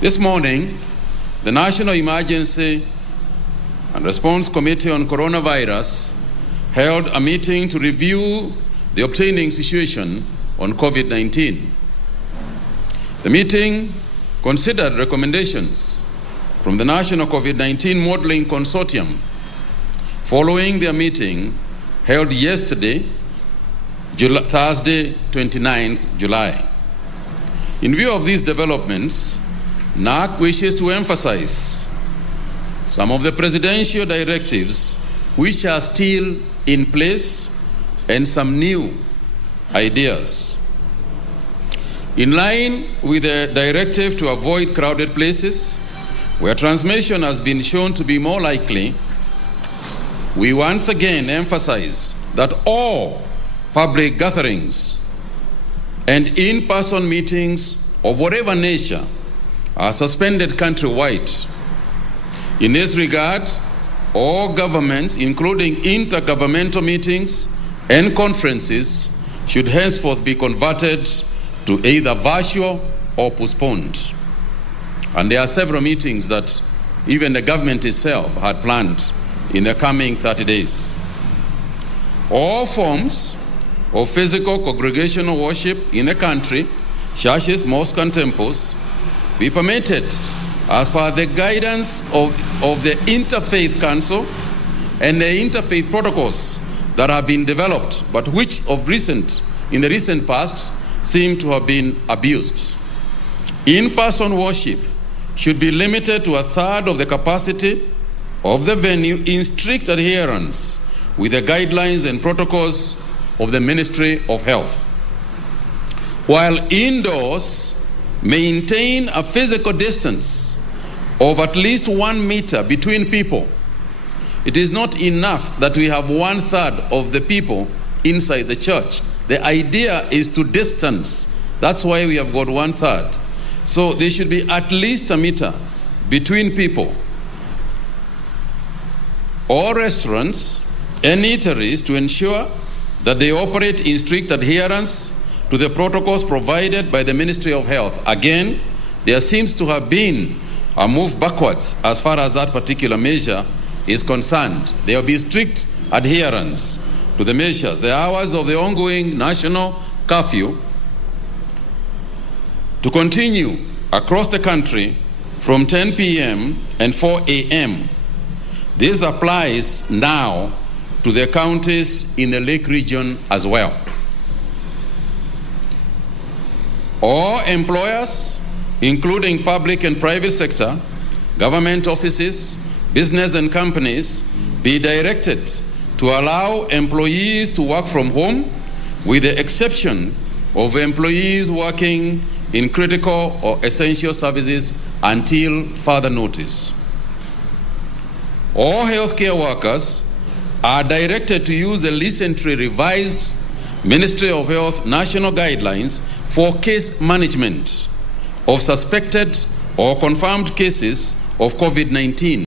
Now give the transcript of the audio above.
This morning, the National Emergency and Response Committee on Coronavirus held a meeting to review the obtaining situation on COVID-19. The meeting considered recommendations from the National COVID-19 Modeling Consortium following their meeting held yesterday, Thursday, 29th July. In view of these developments, NAC wishes to emphasize some of the presidential directives which are still in place and some new ideas. In line with the directive to avoid crowded places where transmission has been shown to be more likely, we once again emphasize that all public gatherings and in-person meetings of whatever nature are suspended countrywide. In this regard, all governments, including intergovernmental meetings and conferences, should henceforth be converted to either virtual or postponed. And there are several meetings that even the government itself had planned in the coming 30 days. All forms of physical congregational worship in the country, churches, mosques, and temples, be permitted as per the guidance of the Interfaith Council and the interfaith protocols that have been developed, but which in the recent past seem to have been abused. In-person worship should be limited to a third of the capacity of the venue in strict adherence with the guidelines and protocols of the Ministry of Health. While indoors, maintain a physical distance of at least 1 meter between people. It is not enough that we have 1/3 of the people inside the church. The idea is to distance. That's why we have got 1/3. So there should be at least 1 meter between people. All restaurants and eateries to ensure that they operate in strict adherence to the protocols provided by the Ministry of Health. Again, there seems to have been a move backwards as far as that particular measure is concerned. There will be strict adherence to the measures. The hours of the ongoing national curfew to continue across the country from 10 p.m. and 4 a.m. This applies now to the counties in the Lake region as well. All employers, including public and private sector, government offices, business and companies, be directed to allow employees to work from home with the exception of employees working in critical or essential services until further notice. All healthcare workers are directed to use the recently revised Ministry of Health national guidelines for case management of suspected or confirmed cases of COVID-19.